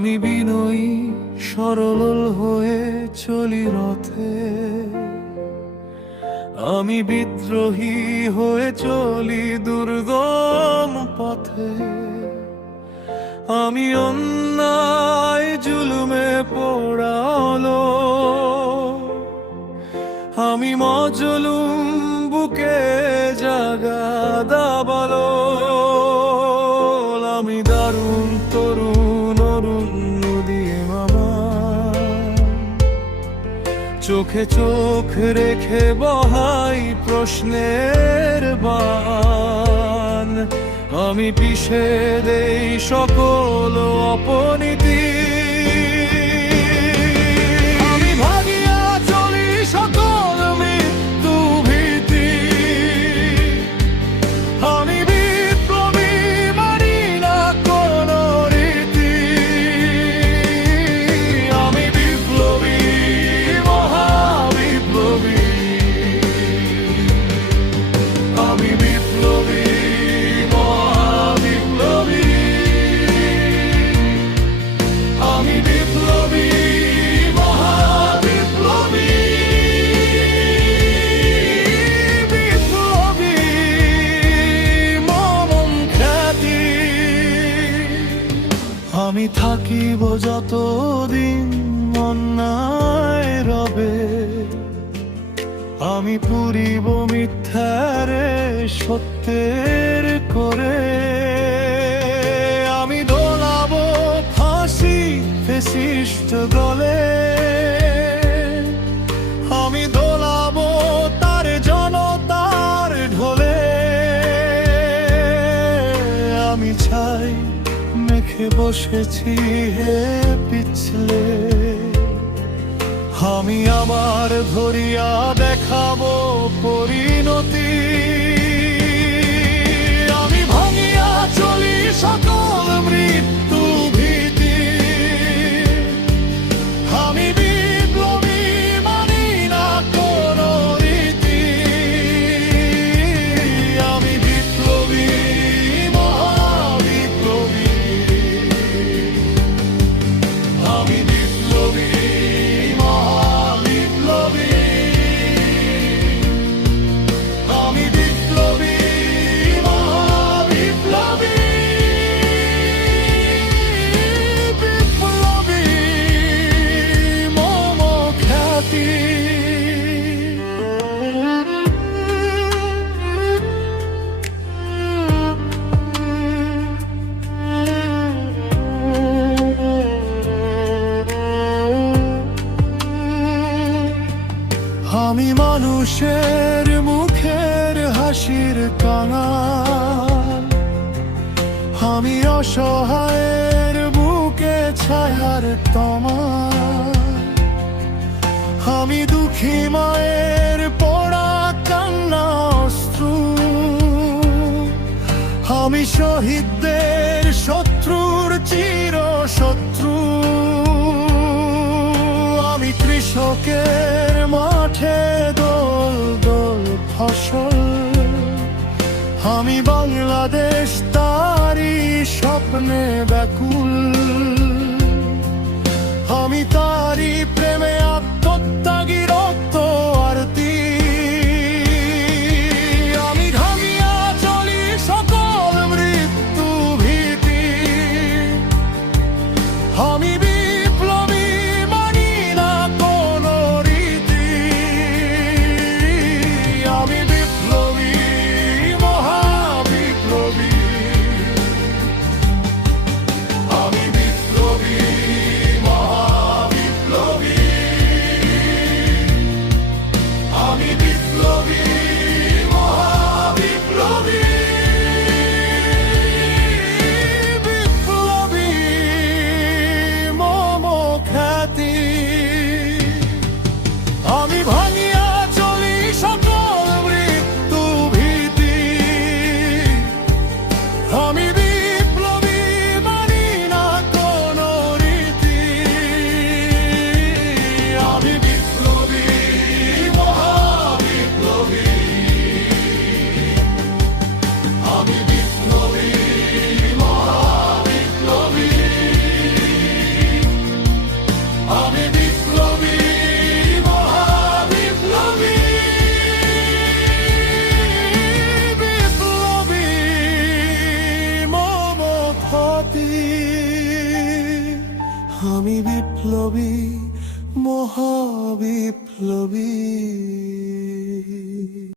আমি বিনয়ী সরল হয়ে চলি রথে, আমি বিদ্রোহী হয়ে চলি দুর্গম পথে। আমি অন্যায় জুলুমে পোড়ালো, আমি মজলুম বুকে জাগা দাবালো। আমি দারুণ তরুণ অরুণ দিয়ে মামা, চোখে চোখ রেখে বহাই প্রশ্নের বান। আমি পিষে দেই সকল অপনীতি, আমি ভাগিয়া চলি সকল মৃত্যু ভীতি। আমি বিপ্লবী, মানি না কোন রীতি। আমি বিপ্লবী, মহাবিপ্লবী। আমি বিপ্লবী, মহাবিপ্লবী। আমি বিপ্লবী, মহাবিপ্লবী। বিপ্লবী মমন খ্যাতি। আমি থাকিব যতদিন অন্যায় রবে, আমি পুরিব মিথ্যারে সত্যের করে। আমি দোলাব ফাঁসি ফেসিস্ট গলে, আমি দোলাব তার জনতার ঢোলে। আমি ছাই মেখে বসেছি হে পিছলে, আমি আমার ধরিয়া দেখাবো পরিণতি। আমি ভাঙিয়া চলি সকল মৃত্যু ভীতি। আমি বিপ্লবী, মানি না কোন রীতি। আমি বিপ্লবী, মহাবিপ্লবী। আমি বিপ্লবী, মহাবিপ্লবী। আমি বিপ্লবী, মহাবিপ্লবী। বিপ্লবী মম খ্যাতি। আমি মানুষের মুখের হাসির কাঙাল, আমি অসহায়ের বুকে ছায়ার তমাল। আমি দুঃখী মায়ের পোড়া কান্না অশ্রু, আমি শহীদদের শত্রুর চির শত্রু। আমি কৃষকের মাঠে দোল দোল ফসল, আমি বাংলাদেশ তারি স্বপ্নে ব্যাকুল। আমি তারি প্রেমে আত্মত্যাগী রক্ত আরতি। আমি ঘামিয়া চলি সকল মৃত্যু ভীতি। আমি বিপ্লবী, মানি না কোন রীতি। আমি বিপ্লবী, মহাবিপ্লবী। আমি বিপ্লবী, মহাবিপ্লবী। আমি বিপ্লবী, মহাবিপ্লবী। বিপ্লবী আমি বিপ্লবী, মহাবিপ্লবী।